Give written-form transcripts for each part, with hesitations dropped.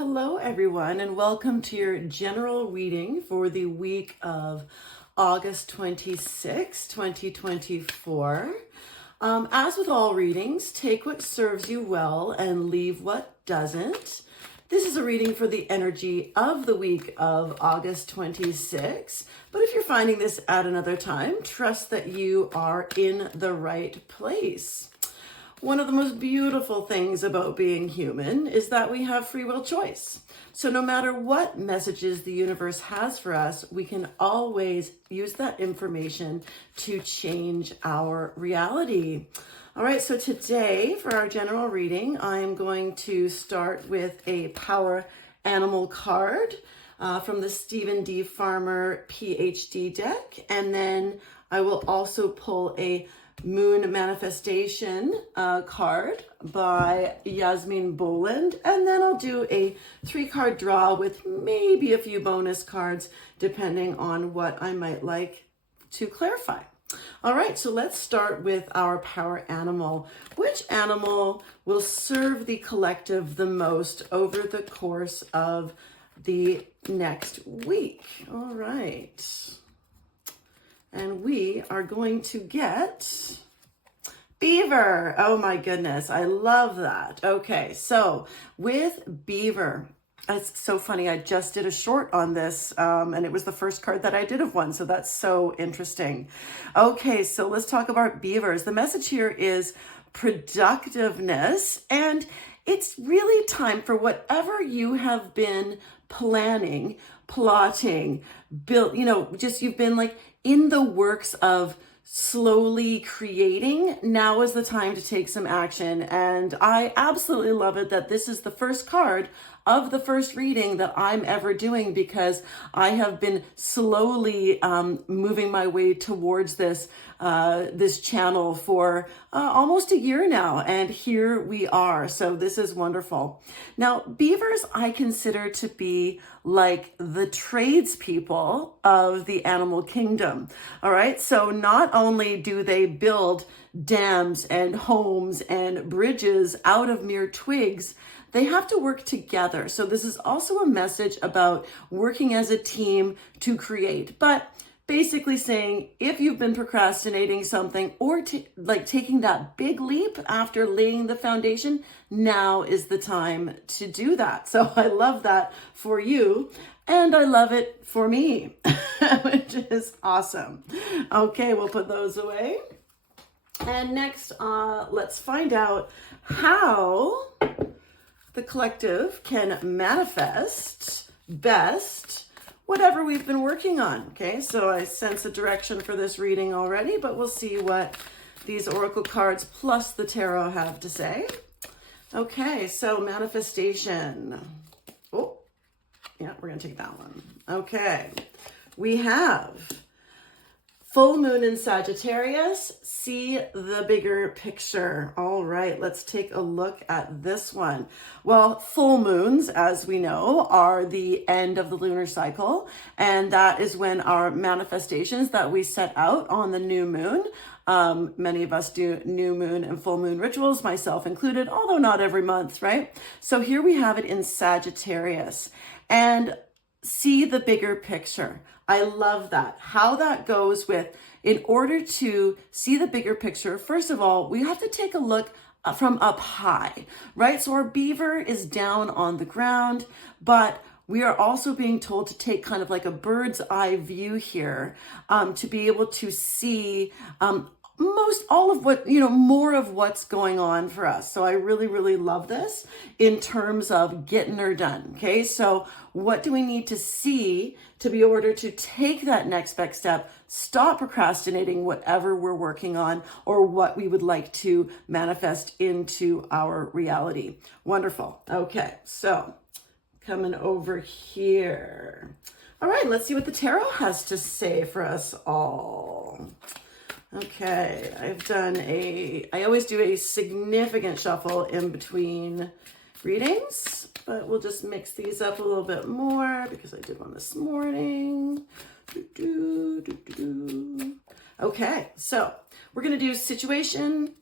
hello everyone, and welcome to your general reading for the week of August 26, 2024. As with all readings, take what serves you well and leave what doesn't. This is a reading for the energy of the week of August 26, but if you're finding this at another time, trust that you are in the right place. One of the most beautiful things about being human is that we have free will choice. So no matter what messages the universe has for us, we can always use that information to change our reality. All right, so today for our general reading, I'm going to start with a power animal card from the Stephen D. Farmer PhD deck. And then I will also pull a Moon Manifestation card by Yasmin Boland, and then I'll do a 3-card draw with maybe a few bonus cards depending on what I might like to clarify. All right, so let's start with our power animal. Which animal will serve the collective the most over the course of the next week? All right. And we are going to get Beaver. Oh my goodness, I love that. Okay, so with Beaver, it's so funny. I just did a short on this and it was the first card that I did of one. So that's so interesting. Okay, so let's talk about beavers. The message here is productiveness, and it's really time for whatever you have been planning, plotting, built, just you've been like in the works of slowly creating. Now is the time to take some action. And I absolutely love it that this is the first card of the first reading that I'm ever doing, because I have been slowly moving my way towards this channel for almost a year now, and here we are. So this is wonderful. Now, beavers I consider to be like the tradespeople of the animal kingdom. All right, so not only do they build dams and homes and bridges out of mere twigs, they have to work together. So this is also a message about working as a team to create. But basically saying, if you've been procrastinating something or taking that big leap after laying the foundation, now is the time to do that. So I love that for you, and I love it for me, which is awesome. Okay, we'll put those away. And next, let's find out how the collective can manifest best whatever we've been working on. Okay, so I sense a direction for this reading already, but we'll see what these oracle cards plus the tarot have to say. Okay, so manifestation. Oh, yeah, we're gonna take that one. Okay, we have full moon in Sagittarius. See the bigger picture. All right, let's take a look at this one. Well, full moons, as we know, are the end of the lunar cycle, and that is when our manifestations that we set out on the new moon. Many of us do new moon and full moon rituals, myself included, although not every month, right? So here we have it in Sagittarius, and see the bigger picture. I love that. How that goes with, in order to see the bigger picture, first of all, we have to take a look from up high, right? So our beaver is down on the ground, but we are also being told to take kind of like a bird's eye view here, to be able to see more of what's going on for us. So I really, really love this in terms of getting her done. Okay, so what do we need to see to be order to take that next big step, stop procrastinating whatever we're working on or what we would like to manifest into our reality? Wonderful. Okay, so coming over here. All right, let's see what the tarot has to say for us all. Okay, I always do a significant shuffle in between readings, but we'll just mix these up a little bit more because I did one this morning. Okay, so we're going to do situation,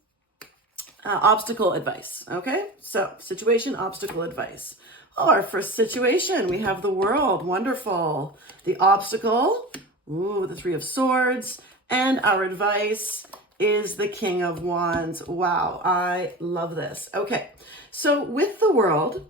obstacle advice. Okay, so situation, obstacle advice. Oh, our first situation, we have the world. Wonderful. The obstacle, ooh, the Three of Swords. And our advice is the King of Wands. Wow, I love this. Okay, so with the world,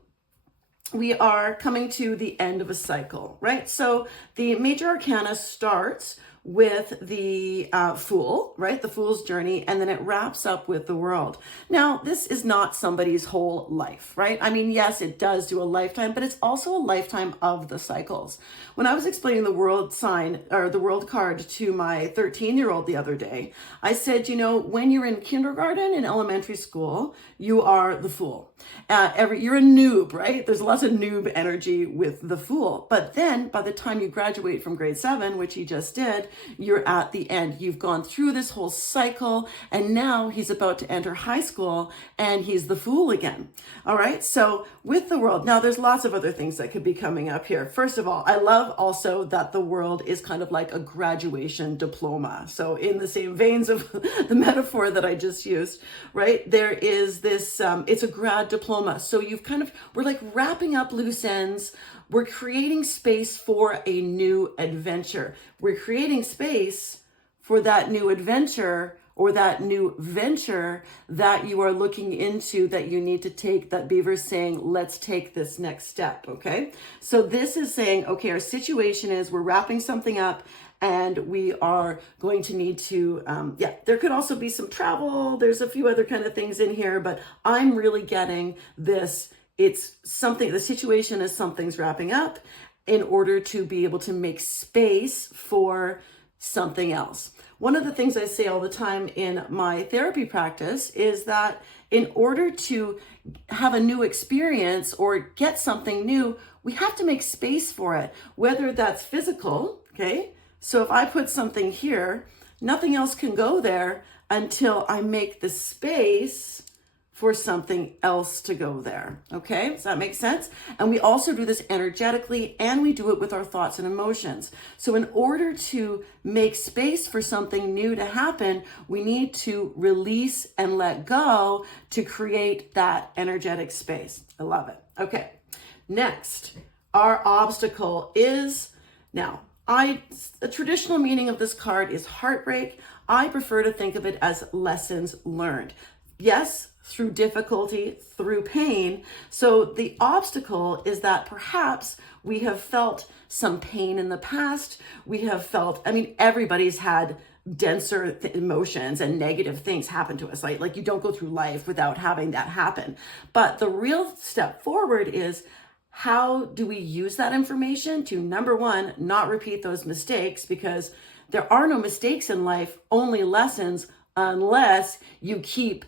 we are coming to the end of a cycle, right? So the major arcana starts with the Fool, right? The Fool's journey, and then it wraps up with the World. Now, this is not somebody's whole life, right? I mean, yes, it does do a lifetime, but it's also a lifetime of the cycles. When I was explaining the World sign or the World card to my 13-year-old the other day, I said, you know, when you're in kindergarten and elementary school, you are the Fool. You're a noob, right? There's lots of noob energy with the Fool. But then by the time you graduate from grade 7, which he just did, you're at the end. You've gone through this whole cycle, and now he's about to enter high school and he's the Fool again. All right. So with the world, now there's lots of other things that could be coming up here. First of all, I love also that the world is kind of like a graduation diploma. So in the same veins of the metaphor that I just used, right? There is this, it's a grad diploma. So we're like wrapping up loose ends. We're creating space for a new adventure. We're creating space for that new adventure or that new venture that you are looking into, that you need to take, that Beaver's saying, let's take this next step, okay? So this is saying, okay, our situation is we're wrapping something up and we are going to need to, there could also be some travel. There's a few other kind of things in here, but I'm really getting this. It's something, the situation is something's wrapping up in order to be able to make space for something else. One of the things I say all the time in my therapy practice is that in order to have a new experience or get something new, we have to make space for it, whether that's physical, okay? So if I put something here, nothing else can go there until I make the space for something else to go there. Okay, does that make sense? And we also do this energetically, and we do it with our thoughts and emotions. So in order to make space for something new to happen, we need to release and let go to create that energetic space. I love it. Okay, next, our obstacle is, now, the traditional meaning of this card is heartbreak. I prefer to think of it as lessons learned. Yes, through difficulty, through pain. So the obstacle is that perhaps we have felt some pain in the past. We have felt, I mean, everybody's had denser emotions and negative things happen to us. Like you don't go through life without having that happen. But the real step forward is, how do we use that information to, number one, not repeat those mistakes? Because there are no mistakes in life, only lessons, unless you keep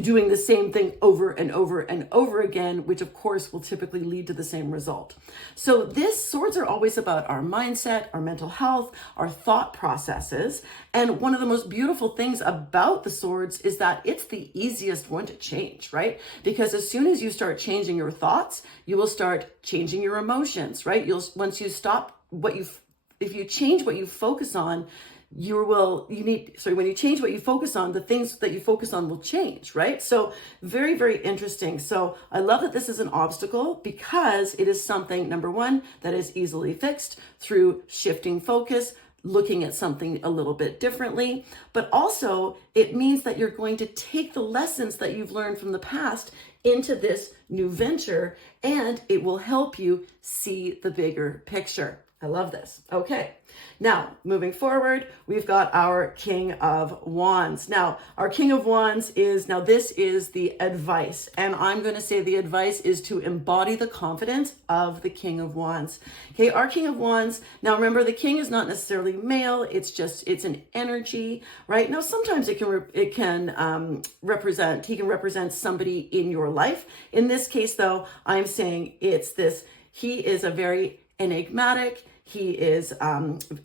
doing the same thing over and over and over again, which of course will typically lead to the same result. So swords are always about our mindset, our mental health, our thought processes. And one of the most beautiful things about the swords is that it's the easiest one to change, right? Because as soon as you start changing your thoughts, you will start changing your emotions, right? Once you stop if you change what you focus on, when you change what you focus on, the things that you focus on will change, right? So very, very interesting. So I love that this is an obstacle because it is something, number one, that is easily fixed through shifting focus, looking at something a little bit differently, but also it means that you're going to take the lessons that you've learned from the past into this new venture, and it will help you see the bigger picture. I love this. Okay. Now, moving forward, we've got our King of Wands. Now, our King of Wands this is the advice. And I'm going to say the advice is to embody the confidence of the King of Wands. Okay, our King of Wands. Now, remember, the King is not necessarily male. It's an energy, right? Now, sometimes he can represent somebody in your life. In this case, though, I'm saying he is a very enigmatic. He is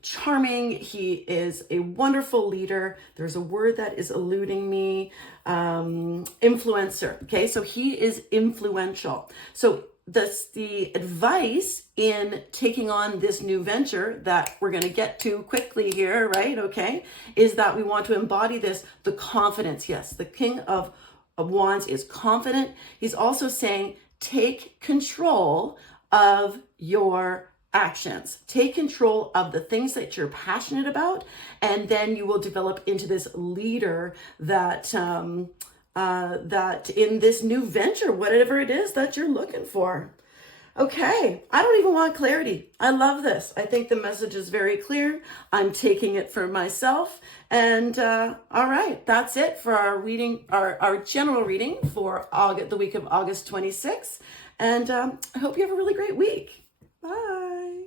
charming. He is a wonderful leader. There's a word that is eluding me. Influencer. Okay, so he is influential. So the advice in taking on this new venture that we're going to get to quickly here, right? Okay, is that we want to embody the confidence. Yes, the King of Wands is confident. He's also saying, take control of your actions. Take control of the things that you're passionate about, and then you will develop into this leader that that in this new venture, whatever it is that you're looking for. Okay, I don't even want clarity. I love this. I think the message is very clear. I'm taking it for myself. And all right, that's it for our reading, our general reading for August, the week of August 26th. And I hope you have a really great week. Bye.